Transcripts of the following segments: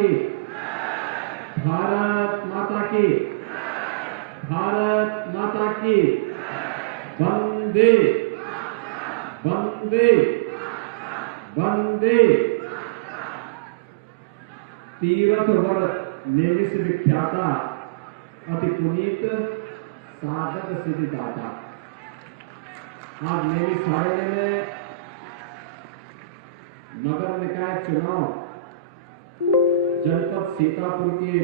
की, भारत माता की, भारत माता की। वंदे वंदे वंदे। तीरथ वर नेमिष विख्याता, अति पुनीत साधक सिद्धि दाता। आज नैमिषारण्य में नगर निकाय चुनाव जनपद सीतापुर के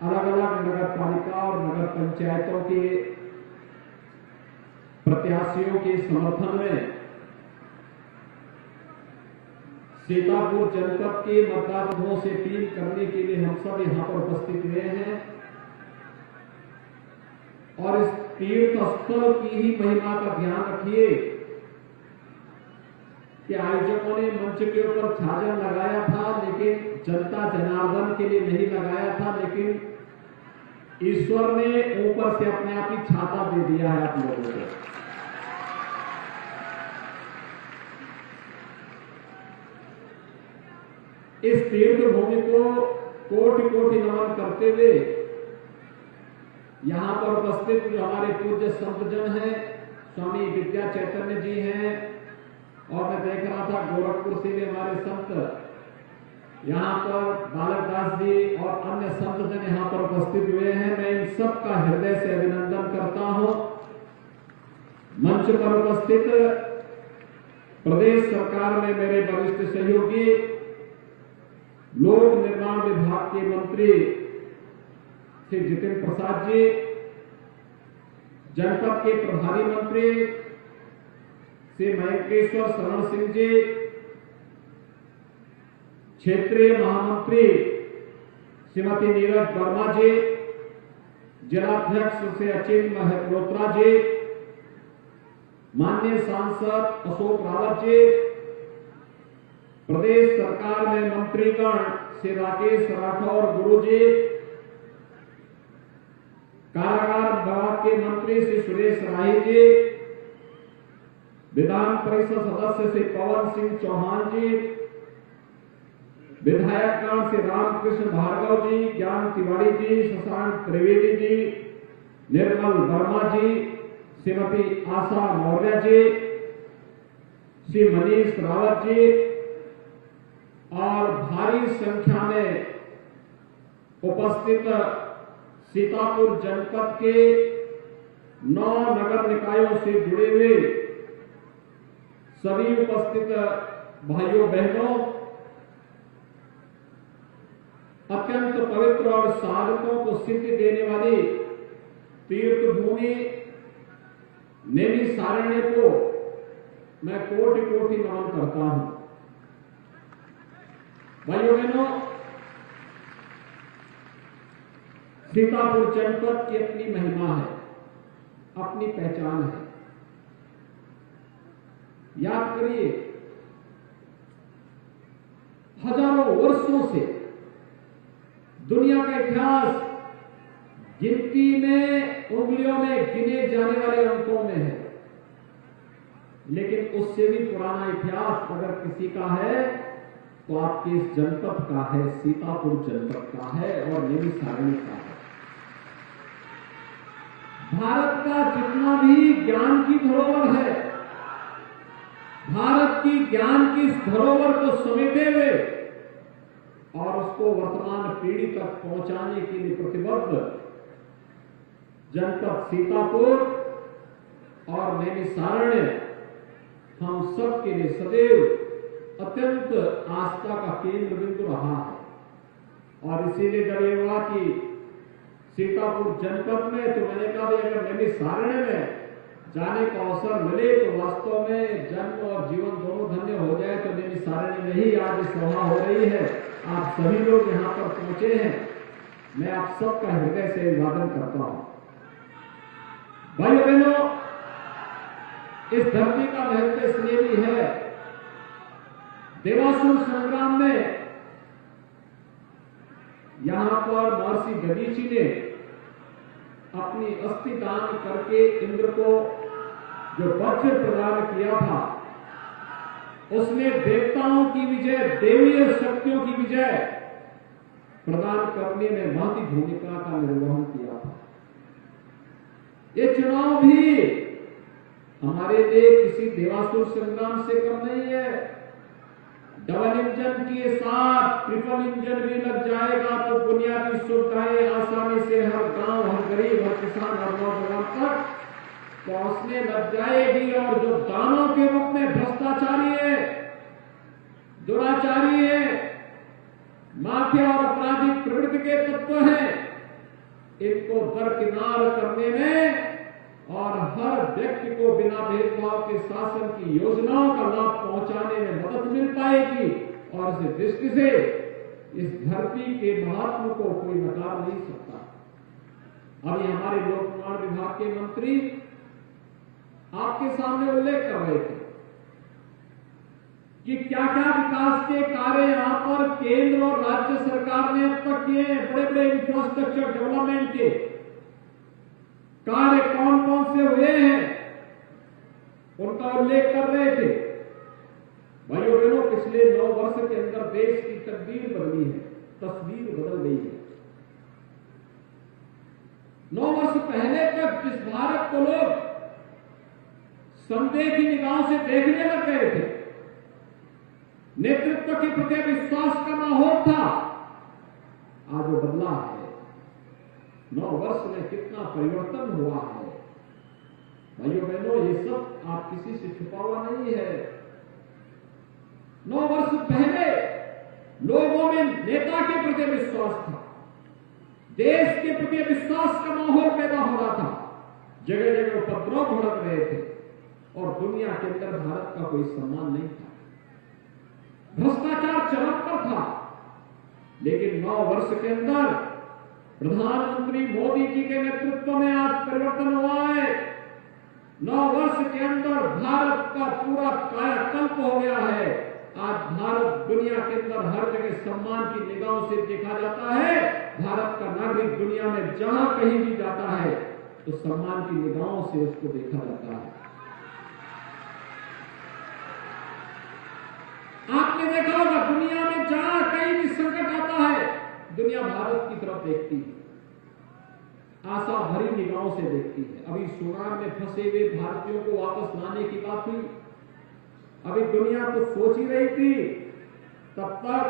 अलग अलग नगर पालिका और नगर पंचायतों के प्रत्याशियों के समर्थन में सीतापुर जनपद के मतदाताओं से अपील करने के लिए हम सब यहां पर उपस्थित हुए हैं और इस तीर्थ स्थल की ही महिमा का ध्यान रखिए कि आयोजकों ने मंच के ऊपर छाजन लगाया था, लेकिन जनता जनार्दन के लिए नहीं लगाया था, लेकिन ईश्वर ने ऊपर से अपने आप ही छाता दे दिया है आप लोगों को। इस तीर्थ भूमि को कोटि कोटि नमन करते हुए यहां पर उपस्थित जो हमारे पूज्य संतजन हैं, स्वामी विद्या चैतन्य जी हैं, और मैं देख रहा था गोरखपुर से भी हमारे संत यहां पर बालक दास जी और अन्य संतजन यहां पर उपस्थित हुए हैं। मैं इन सब का हृदय से अभिनंदन करता हूं। मंच पर उपस्थित प्रदेश सरकार में मेरे वरिष्ठ सहयोगी, लोक निर्माण विभाग के मंत्री श्री जितेंद्र प्रसाद जी, जनपद के प्रभारी मंत्री श्री महेश्वर शरण सिंह जी, क्षेत्रीय महामंत्री श्रीमती नीरज वर्मा जी, जिलाध्यक्ष श्री अचिंत मल्होत्रा जी, माननीय सांसद अशोक रावत जी, प्रदेश सरकार में मंत्रीगण श्री राकेश राठौर गुरु जी, कारागार विभाग के मंत्री श्री सुरेश राही जी, विधान परिषद सदस्य श्री पवन सिंह चौहान जी, विधायकगण श्री रामकृष्ण भार्गव जी, ज्ञान तिवारी जी, शशांक त्रिवेदी जी, निर्मल वर्मा जी, श्रीमती आशा मौर्य जी, श्री मनीष रावत जी और भारी संख्या में उपस्थित सीतापुर जनपद के 9 नगर निकायों से जुड़े हुए सभी उपस्थित भाइयों बहनों, अत्यंत पवित्र और साधकों को सिद्धि देने वाली तीर्थ भूमि नैमिषारण्य को मैं कोटि कोटि नमन करता हूं। भाइयों बहनों, सीतापुर जनपद की अपनी महिमा है, अपनी पहचान है। याद करिए, हजारों वर्षों से दुनिया का इतिहास गिनती में उंगलियों में गिने जाने वाले अंकों में है, लेकिन उससे भी पुराना इतिहास अगर किसी का है तो आपके इस जनपद का है, सीतापुर जनपद का है और नैमिषारण्य का है। भारत का जितना भी ज्ञान की धरोहर है, भारत की ज्ञान की इस धरोहर को समेटे हुए और उसको वर्तमान पीढ़ी तक पहुंचाने के लिए प्रतिबद्ध जनपद सीतापुर और नैमिषारण्य हम सब के लिए सदैव अत्यंत आस्था का केंद्र बिंदु रहा है। और इसीलिए जब ये हुआ कि सीतापुर जनपद में, तो मैंने कहा अगर नैमिषारण्य में जाने का अवसर मिले तो वास्तव में जन्म और जीवन दोनों धन्य हो जाए, तो नैमिषारण्य में ही आज सभा हो रही है। आप सभी लोग यहाँ पर पहुंचे हैं, मैं आप सबका हृदय से अभिवादन करता हूं। भाइयों बहनों, इस धरती का महत्व इसलिए भी है, देवासुर संग्राम में यहां पर महर्षि दधीचि ने अपनी अस्थि दान करके इंद्र को जो वज्र प्रदान किया था, उसने देवताओं की विजय, देवीय शक्तियों की विजय प्रदान करने में महती भूमिका का निर्वहन किया था। ये चुनाव भी हमारे लिए किसी देवासुर संग्राम से कम नहीं है। डबल इंजन के साथ ट्रिपल इंजन भी लग जाएगा तो बुनियादी सुविधाएं आसानी से हर गांव, हर गरीब, हर किसान, हर नौजवान तक पहुंचने लग जाएगी। और जो दानों के रूप में भ्रष्टाचारी है, दुराचारी है, माफिया और आपराधिक प्रवृत्ति के तत्व हैं, इनको दरकिनार करने में और हर व्यक्ति को बिना भेदभाव के शासन की योजनाओं का लाभ पहुंचाने में मदद मिल पाएगी। और इस दृष्टि से इस धरती के महात्मा को कोई नकार नहीं सकता। अभी हमारे लोक निर्माण विभाग के मंत्री आपके सामने उल्लेख कर रहे थे कि क्या क्या विकास के कार्य यहां पर केंद्र और राज्य सरकार ने अब तक किए हैं। बड़े बड़े इंफ्रास्ट्रक्चर डेवलपमेंट के कार्य कौन कौन से हुए हैं, उनका उल्लेख कर रहे थे। भाइयों बहनों, पिछले 9 वर्ष के अंदर देश की तकदीर बदली है, तस्वीर बदल गई है। 9 वर्ष पहले तक जिस भारत को लोग संदेह की निगाहों से देखने लग गए थे, नेतृत्व के प्रति विश्वास का माहौल था, आज वो बदला है। 9 वर्ष में कितना परिवर्तन हुआ है। भाइयों बहनों, ये सब आप किसी से छुपा हुआ नहीं है। 9 वर्ष पहले लोगों में नेता के प्रति विश्वास था, देश के प्रति विश्वास का माहौल पैदा हो रहा था, जगह जगह उपद्रव भड़क रहे थे और दुनिया के अंदर भारत का कोई सम्मान नहीं था, भ्रष्टाचार चरम पर था। लेकिन 9 वर्ष के अंदर प्रधानमंत्री मोदी जी के नेतृत्व में आज परिवर्तन हुआ है। 9 वर्ष के अंदर भारत का पूरा कायाकल्प हो गया है। आज भारत दुनिया के अंदर हर जगह सम्मान की निगाहों से देखा जाता है। भारत का नागरिक दुनिया में जहां कहीं भी जाता है तो सम्मान की निगाहों से उसको देखा जाता है। आपने देखा होगा, दुनिया में जहां कहीं भी संकट आता है, दुनिया भारत की तरफ देखती है, आशा भरी निगाहों से देखती है। अभी सूडान में फंसे हुए भारतीयों को वापस लाने की बात हुई, अभी दुनिया तो सोच ही रही थी, तब तक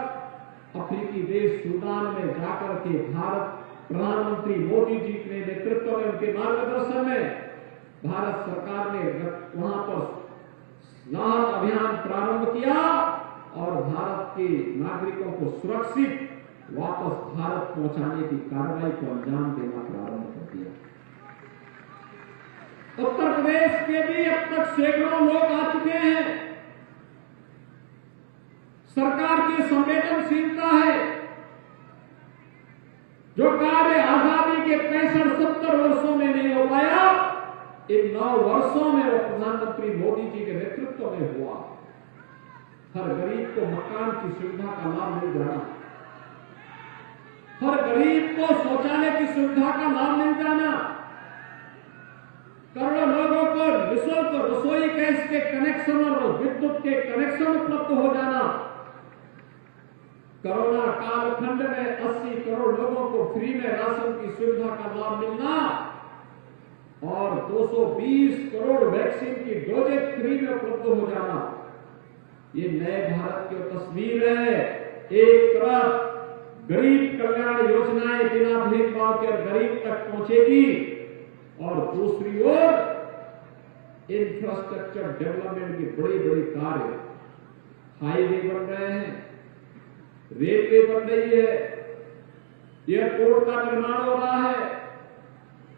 अफ्रीकी देश सूडान में जाकर के भारत प्रधानमंत्री मोदी जी के नेतृत्व में, उनके मार्गदर्शन में भारत सरकार ने वहां पर राहत अभियान प्रारंभ किया और भारत के नागरिकों को सुरक्षित वापस भारत पहुंचाने की कार्रवाई को अंजाम देना प्रारंभ कर दिया। उत्तर प्रदेश के भी अब तक सैकड़ों लोग आ चुके हैं। सरकार की संवेदनशीलता है। जो कार्य आजादी के 65-70 वर्षों में नहीं हो पाया, इन 9 वर्षों में वो प्रधानमंत्री मोदी जी के नेतृत्व में हुआ। हर गरीब को मकान की सुविधा का लाभ मिल जाना, हर गरीब को शौचालय की सुविधा का लाभ मिल जाना, करोड़ों लोगों को निःशुल्क रसोई गैस के कनेक्शन और विद्युत के कनेक्शन उपलब्ध हो जाना, कोरोना कालखंड में 80 करोड़ लोगों को फ्री में राशन की सुविधा का लाभ मिलना और 220 करोड़ वैक्सीन की डोजेज फ्री में उपलब्ध हो जाना, ये नए भारत की तस्वीर है। एक तरफ गरीब कल्याण योजनाएं बिना भेदभाव के गरीब तक पहुंचेगी और दूसरी ओर इंफ्रास्ट्रक्चर डेवलपमेंट के बड़े बड़े कार्य, हाईवे बन रहे हैं, रेलवे बन रही है, एयरपोर्ट का निर्माण हो रहा है,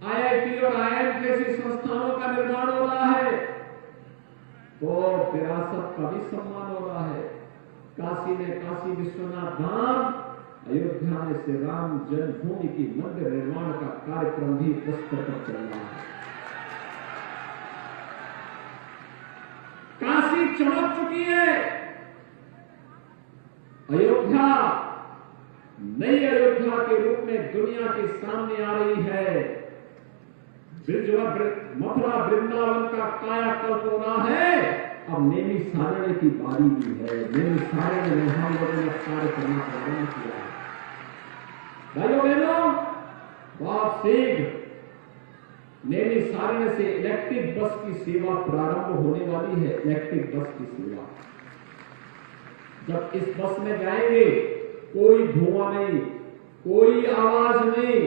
आईआईटी और आईआईएम जैसी संस्थानों का निर्माण हो रहा है, तो विरासत का भी सम्मान हो रहा है। काशी में काशी विश्वनाथ धाम, अयोध्या में श्री राम जन्मभूमि की मंदिर निर्माण का कार्यक्रम भी प्रस्तर पर चल रहा है। काशी चमक चुकी है। अयोध्या नई अयोध्या के रूप में दुनिया के सामने आ रही है। मथुरा वृंदावन का कायाकल्प हो रहा है। अब नेमी सारण्य की बारी भी है। नेमी सारण्य में हम लोगों ने कार्य करना प्रारंभ किया है। भाइयों बहनों, बहुत शीघ्र नेमी सारण्य से इलेक्ट्रिक बस की सेवा प्रारंभ होने वाली है। इलेक्ट्रिक बस की सेवा, जब इस बस में जाएंगे कोई धुआं नहीं, कोई आवाज नहीं,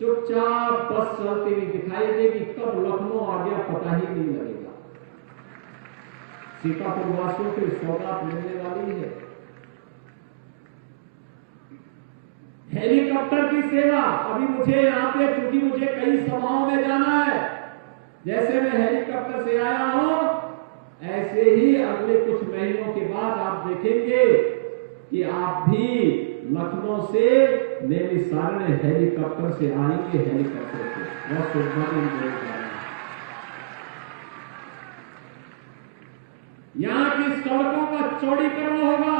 चुपचाप बस चलती हुई दिखाई देगी। कब लखनऊ आ गया पता ही नहीं लगेगा। सीतापुर वासियों को सौगात मिलने वाली है। हेलीकॉप्टर की सेवा, अभी मुझे यहाँ पे क्योंकि मुझे कई सभाओं में जाना है, जैसे मैं हेलीकॉप्टर से आया हूं ऐसे ही अगले कुछ महीनों के बाद आप देखेंगे कि आप भी लखनऊ से नेमी सारण्य हेलीकॉप्टर से आएंगे। हेलीकॉप्टर से बहुत सौभाग्य। यहां की सड़कों का चौड़ीकरण होगा,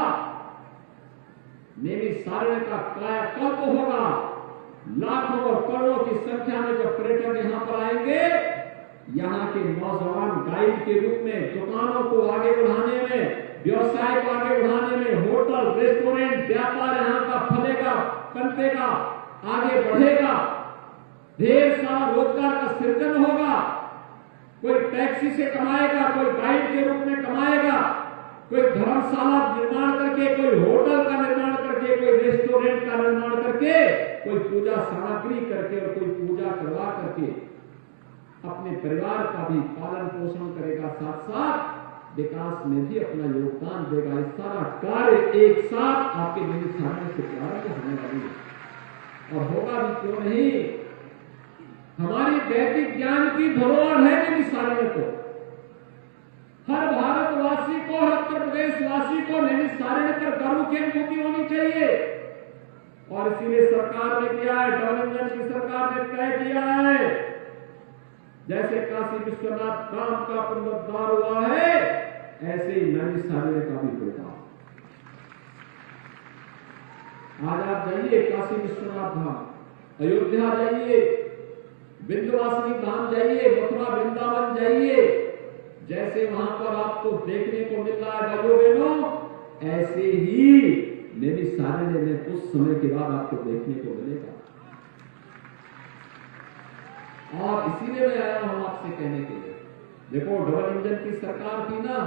नेमी सारण्य का कायाकल्प होगा। लाखों और करोड़ों की संख्या में जब पर्यटक यहां पर आएंगे, यहां के नौजवान गाइड के रूप में दुकानों को आगे बढ़ाने में, व्यवसाय को आगे बढ़ाने में, होटल, रेस्टोरेंट, व्यापार यहां का फलेगा, पनपेगा, आगे बढ़ेगा। ढेर सारा रोजगार का सृजन होगा। कोई टैक्सी से कमाएगा, कोई गाइड के रूप में कमाएगा, कोई धर्मशाला निर्माण करके, कोई होटल का निर्माण करके, कोई रेस्टोरेंट का निर्माण करके, कोई पूजा सामग्री करके और कोई पूजा करवा करके अपने परिवार का भी पालन पोषण करेगा, साथ साथ विकास में भी अपना योगदान देगा। इस सारा कार्य एक साथ आपके नेमी सारण्य से प्रारंभ होने वाली है और होगा भी क्यों नहीं। हमारी वैदिक ज्ञान की धरोहर है नेमी सारण्य को। हर भारतवासी को, हर उत्तर प्रदेश वासी को नेमी सारण्य पर गर्व की अनुभूति होनी चाहिए और इसीलिए सरकार ने किया है, डबल इंजन की सरकार ने तय किया है, जैसे काशी विश्वनाथ धाम का पुनरुद्धार हुआ है ऐसे ही नेमी सारण्य का भी होगा। आज आप जाइए काशी विश्वनाथ धाम, अयोध्या जाइए, विंध्यवासिनी धाम जाइए, मथुरा वृंदावन जाइए, जैसे वहां पर आपको देखने को मिल रहा है भाइयों बहनों, ऐसे ही नेमी सारण्य में कुछ समय के बाद आपको देखने को मिलेगा। और इसीलिए मैं आया हूं आपसे कहने के लिए, देखो डबल इंजन की सरकार थी ना,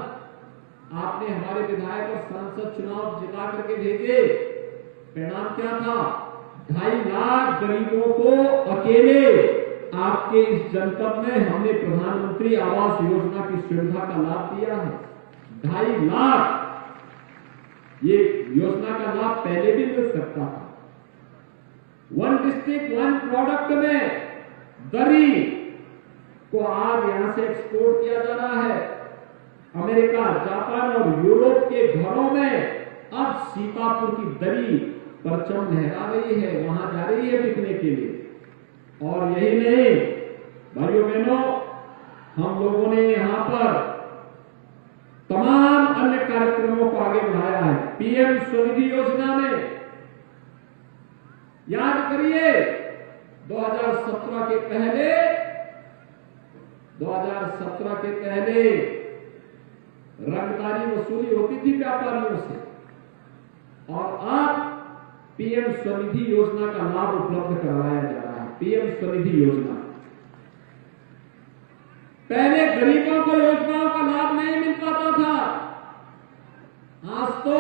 आपने हमारे विधायक और सांसद चुनाव जिता करके भेजे, परिणाम क्या था? 2.5 लाख गरीबों को अकेले आपके इस जनपद में हमने प्रधानमंत्री आवास योजना की सुविधा का लाभ दिया है। 2.5 लाख, ये योजना का लाभ पहले भी मिल सकता था। 1 डिस्ट्रिक्ट 1 प्रोडक्ट में दरी को आज यहां से एक्सपोर्ट किया जा रहा है। अमेरिका, जापान और यूरोप के घरों में अब सीतापुर की दरी परचम लहरा रही है, वहां जा रही है बिकने के लिए। और यही नहीं भाइयों बहनों, हम लोगों ने यहां पर तमाम अन्य कार्यक्रमों को आगे बढ़ाया है। पीएम स्वनिधि योजना में याद करिए 2017 के पहले रंगदारी वसूली होती थी व्यापारियों से, और अब पीएम स्वनिधि योजना का लाभ उपलब्ध करवाया जा रहा है। पीएम स्वनिधि योजना, पहले गरीबों को योजनाओं का लाभ नहीं मिल पाता था, आज तो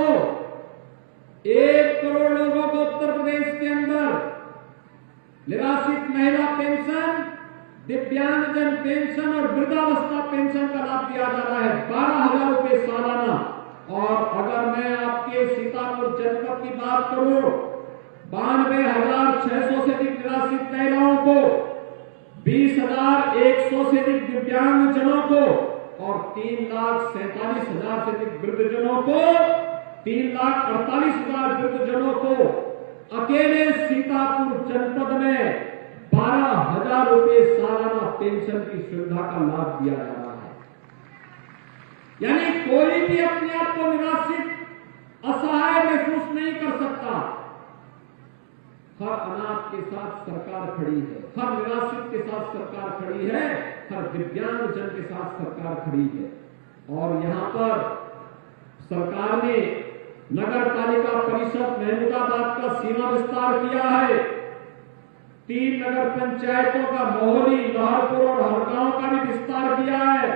1 करोड़ लोगों को उत्तर प्रदेश के अंदर निराश्रित महिला पेंशन, दिव्यांगजन पेंशन और वृद्धावस्था पेंशन का लाभ दिया जा रहा है, 12,000 रुपए सालाना। और अगर मैं आपके सीतापुर जनपद की बात करूं, 92,600 से अधिक निराश्रित महिलाओं को, 20,100 से अधिक दिव्यांगजनों को और 3,47,000 से अधिक वृद्धजनों को, 3,48,000 वृद्धजनों को अकेले सीतापुर जनपद में 12,000 रुपए सालाना पेंशन की सुविधा का लाभ दिया जा रहा है। यानी कोई भी अपने आप को निराश्रित, असहाय महसूस नहीं कर सकता। हर अनाथ के साथ सरकार खड़ी है, हर निराश्रित के साथ सरकार खड़ी है, हर दिव्यांगजन के साथ सरकार खड़ी है। और यहाँ पर सरकार ने नगर पालिका परिषद महमूदाबाद का सीमा विस्तार किया है। 3 नगर पंचायतों का मोहली, लहरपुर और हरगांव का भी विस्तार किया है।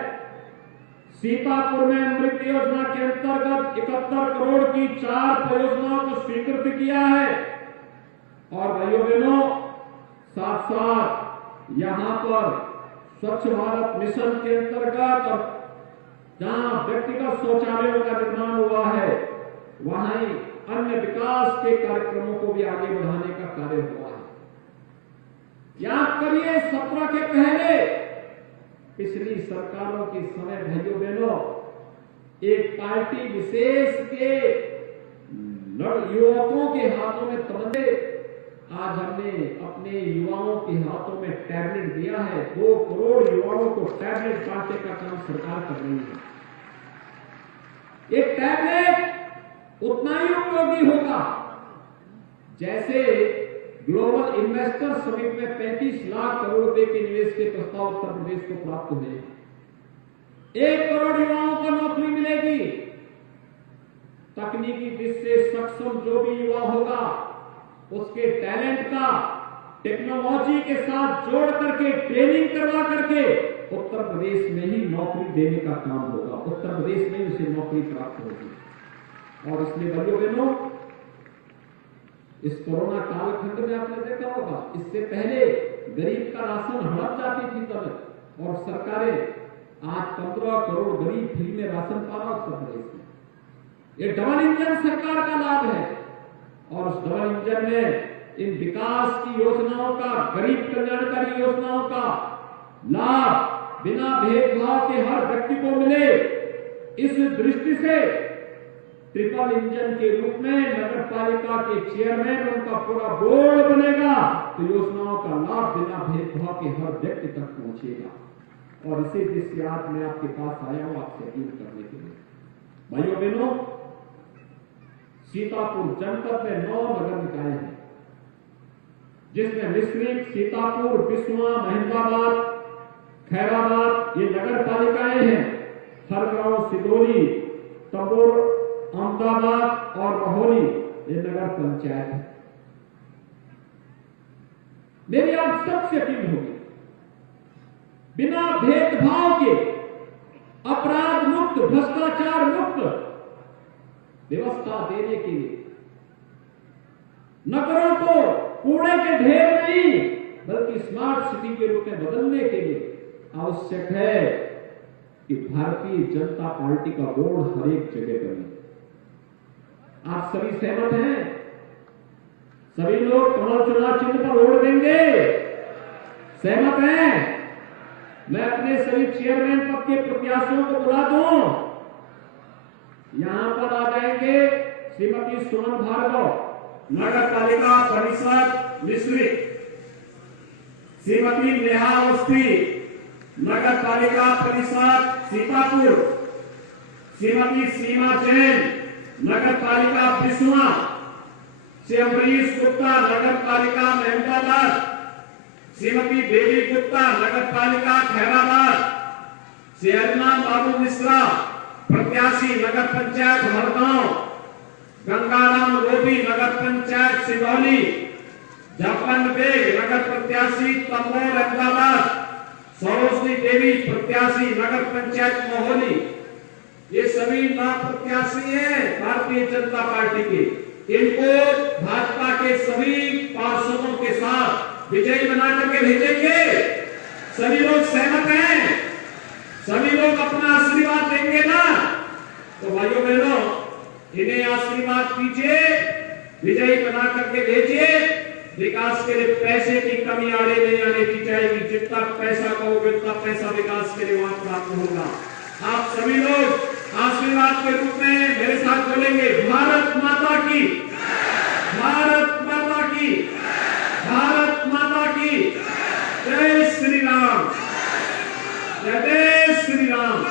सीतापुर में अमृत योजना के अंतर्गत 71 करोड़ की 4 परियोजनाओं को स्वीकृत किया है। और भाइयों बहनों, साथ साथ यहाँ पर स्वच्छ भारत मिशन के अंतर्गत और जहां व्यक्तिगत शौचालयों का निर्माण हुआ है, वहां ही अन्य विकास के कार्यक्रमों को भी आगे बढ़ाने का कार्य हुआ है। याद करिए 17 के पहले पिछली सरकारों के समय भाइयों बहनों, एक पार्टी विशेष के युवकों के हाथों में तमंचे, आज हमने अपने युवाओं के हाथों में टैबलेट दिया है। 2 करोड़ युवाओं को टैबलेट बांटने का काम सरकार कर रही है। एक टैबलेट उतना ही उपयोगी होगा जैसे ग्लोबल इन्वेस्टर समिट में 35 लाख करोड़ रुपए के निवेश के प्रस्ताव उत्तर प्रदेश को प्राप्त हुए। 1 करोड़ युवाओं को नौकरी मिलेगी। तकनीकी दृष्टि से सक्षम जो भी युवा होगा, उसके टैलेंट का टेक्नोलॉजी के साथ जोड़ करके, ट्रेनिंग करवा करके उत्तर प्रदेश में ही नौकरी देने का काम होगा। उत्तर प्रदेश में उसे नौकरी प्राप्त होगी। और इसलिए भाइयों बहनों, इस कोरोना कालखंड में आपने देखा होगा, इससे पहले गरीब का राशन हड़प जाती थी तब, और सरकारें आज 15 करोड़ गरीब फ्री में राशन पा रहा उत्तर प्रदेश में। ये डबल इंजन सरकार का लाभ है। और उस डबल इंजन में इन विकास की योजनाओं का, गरीब कल्याणकारी योजनाओं का लाभ बिना भेदभाव के हर व्यक्ति को मिले, इस दृष्टि से ट्रिपल इंजन के रूप में नगर पालिका के चेयरमैन, उनका पूरा बोर्ड बनेगा, तो योजनाओं का लाभ बिना भेदभाव के हर व्यक्ति तक पहुंचेगा। और इसी दृष्टि आज मैं आपके पास आया हूं आपसे अपील करने के लिए। भाइयों बहनों, सीतापुर जनपद में 9 नगर निकाय हैं, जिसमें मिश्रित, सीतापुर, बिस्वा, महमदाबाद, खैराबाद ये नगर पालिकाएं हैं। हरगांव, सिदोली, तंबोर, अहमदाबाद और महोली ये नगर पंचायत है। मेरी आप सबसे अपील होगी, बिना भेदभाव के, अपराध मुक्त, भ्रष्टाचार मुक्त व्यवस्था देने के लिए, नगरों को कूड़े के ढेर नहीं बल्कि स्मार्ट सिटी के रूप में बदलने के लिए आवश्यक है कि भारतीय जनता पार्टी का बोर्ड हर एक जगह बने। आप सभी सहमत हैं? सभी लोग कमल चुनाव चिन्ह पर वोट देंगे? सहमत हैं? मैं अपने सभी चेयरमैन पद के प्रत्याशियों को बुला दूं। यहां पर आ जाएंगे श्रीमती सुमन भार्गव, नगर पालिका परिषद मिश्रित, श्रीमती नेहा अवस्थी, नगर पालिका परिषद सीतापुर, श्रीमती सीमा जैन, नगर पालिका बिस्वा, श्री अमरीश गुप्ता, नगर पालिका महमदाबाद, श्रीमती देवी गुप्ता, नगर पालिका खैराबाद, श्री अरिमा बाबू मिश्रा, प्रत्याशी नगर पंचायत हरगांव, गंगाराम लोधी, नगर पंचायत सिदौली, जापान बेग, नगर प्रत्याशी तंबोर अहमदाबाद, सरोजनी देवी, प्रत्याशी नगर पंचायत मोहली। ये सभी 9 प्रत्याशी हैं भारतीय जनता पार्टी के। इनको भाजपा के सभी पार्षदों के साथ विजयी बना करके भेजेंगे। सभी लोग सहमत हैं? सभी लोग अपना आशीर्वाद देंगे ना? तो भाइयों बहनों, इन्हें आशीर्वाद दीजिए, विजयी बना करके भेजिए। विकास के लिए पैसे की कमी आड़े नहीं आने दी जाएगी। जितना पैसा कहोगे उतना पैसा विकास के लिए वहां प्राप्त होगा। आप सभी लोग आशीर्वाद के रूप में मेरे साथ बोलेंगे, भारत माता की, भारत माता की, भारत माता की, जय श्री राम, जय श्री राम।